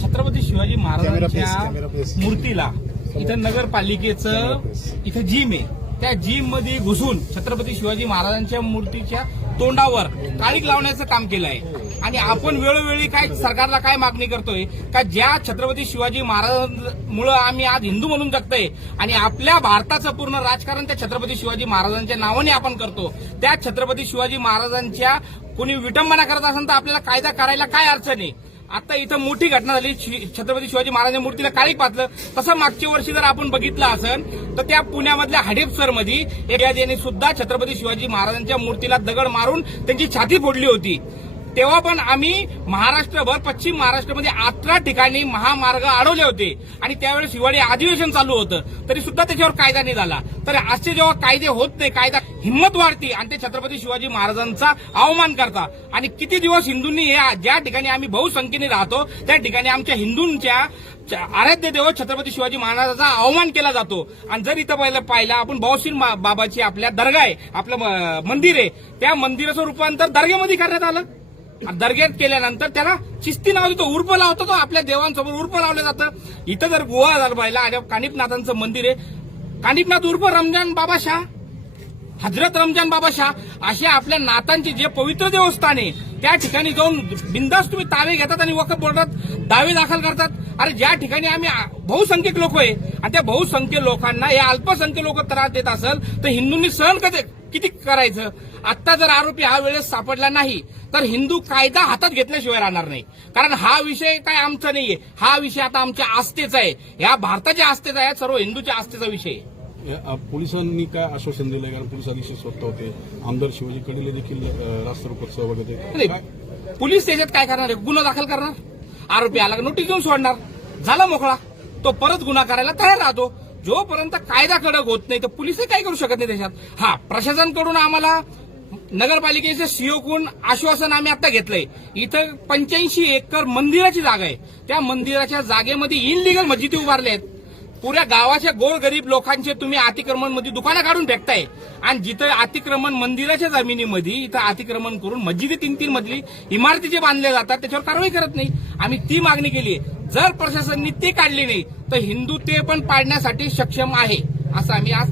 छत्रपती शिवाजी महाराजांच्या मूर्तीला इथं नगरपालिकेचं इथं जिम आहे त्या जिम मध्ये घुसून छत्रपती शिवाजी महाराजांच्या मूर्तीच्या तोंडावर हो. काळीक लावण्याचं काम केलं आहे हो. आणि आपण वेळोवेळी काय सरकारला काय मागणी करतोय का ज्या छत्रपती शिवाजी महाराजांमुळे आम्ही आज हिंदू म्हणून जगतोय आणि आपल्या भारताचं पूर्ण राजकारण त्या छत्रपती शिवाजी महाराजांच्या नावाने आपण करतो त्या छत्रपती शिवाजी महाराजांच्या कोणी विटंबना करत असेल तर आपल्याला कायदा करायला काय अडचण आहे आता इथं मोठी घटना झाली छत्रपती शिवाजी महाराजांच्या मूर्तीला काळी पातलं तसं मागच्या वर्षी जर आपण बघितलं असेल तर त्या पुण्यामधल्या हडेपसर मध्ये सुद्धा छत्रपती शिवाजी महाराजांच्या मूर्तीला दगड मारून त्यांची छाती फोडली होती तेव्हा पण आम्ही महाराष्ट्रभर पश्चिम महाराष्ट्रामध्ये अठरा ठिकाणी महामार्ग अडवले होते आणि त्यावेळेस हिवाळी अधिवेशन चालू होतं तरी सुद्धा त्याच्यावर कायदा नाही झाला तर असे जेव्हा कायदे होत नाही कायदा हिंमत वाढते आणि ते छत्रपती शिवाजी महाराजांचा अवमान करता आणि किती दिवस हिंदूंनी हे ज्या ठिकाणी आम्ही बहुसंख्येने राहतो त्या ठिकाणी आमच्या हिंदूंच्या आराध्य देव छत्रपती शिवाजी महाराजांचा अवमान केला जातो आणि जर इथं पहिलं पाहिलं आपण बहुशील बाबाची आपल्या दर्गा आहे आपलं मंदिर आहे त्या मंदिराचं रूपांतर दर्ग्यामध्ये करण्यात आलं दर्ग्यात केल्यानंतर त्याला चिस्ती नाव देतो उर्फ लावतो तो आपल्या देवांसमोर उर्फ लावलं जातं इथं जर गोवा जर पाहिला आणि कानिपनाथांचं मंदिर आहे कानिपनाथ उर्फ रमजान बाबा शाह हजरत रमजान बाबा शाह असे आपल्या नातांचे जे पवित्र देवस्थान आहे त्या ठिकाणी जाऊन बिंदास तुम्ही तावे घेतात आणि वखत बोलतात दावे दाखल करतात अरे ज्या ठिकाणी आम्ही बहुसंख्यक लोक आहे आणि त्या बहुसंख्य लोकांना या अल्पसंख्य लोक त्रास देत असेल तर हिंदूंनी सहन कधी किती करायचं आता जर आरोपी हा वेळेस सापडला नाही तर हिंदू कायदा हातात घेतल्याशिवाय राहणार नाही कारण हा विषय काय आमचा नाहीये हा विषय आता आमच्या आस्थेचा आहे ह्या भारताच्या आस्थेचा आहे सर्व हिंदूच्या आस्थेचा विषय आहे पोलिसांनी काय आश्वासन दिलं कारण पोलीस अधीक्षक स्वतः होते आमदार शिवाजी कडील देखील राष्ट्ररूपात सहभाग होते पोलीस त्याच्यात काय करणार आहे गुन्हा दाखल करणार आरोपी आला नोटीस देऊन सोडणार झाला मोकळा तो परत गुन्हा करायला तयार राहतो जोपर्यंत कायदा कडक होत नाही तर पोलिसही काय करू शकत नाही त्याच्यात हा प्रशासनकडून आम्हाला नगरपालिकेचं कोण आश्वासन आम्ही आता घेतलंय इथं पंच्याऐंशी एकर मंदिराची जागा आहे त्या मंदिराच्या जागेमध्ये इनलिगल मस्जिदी उभारल्या आहेत पुऱ्या गावाच्या गरीब लोकांचे तुम्ही अतिक्रमण मध्ये दुकानं काढून फेकताय आणि जिथं अतिक्रमण मंदिराच्या जमिनीमध्ये इथं अतिक्रमण करून मस्जिदी तीन तीन मधली इमारती जे बांधल्या जातात त्याच्यावर कारवाई करत नाही आम्ही ती मागणी केली जर प्रशासनाने ती काढले नाही तर हिंदू पण पाडण्यासाठी सक्षम आहे असं आम्ही आज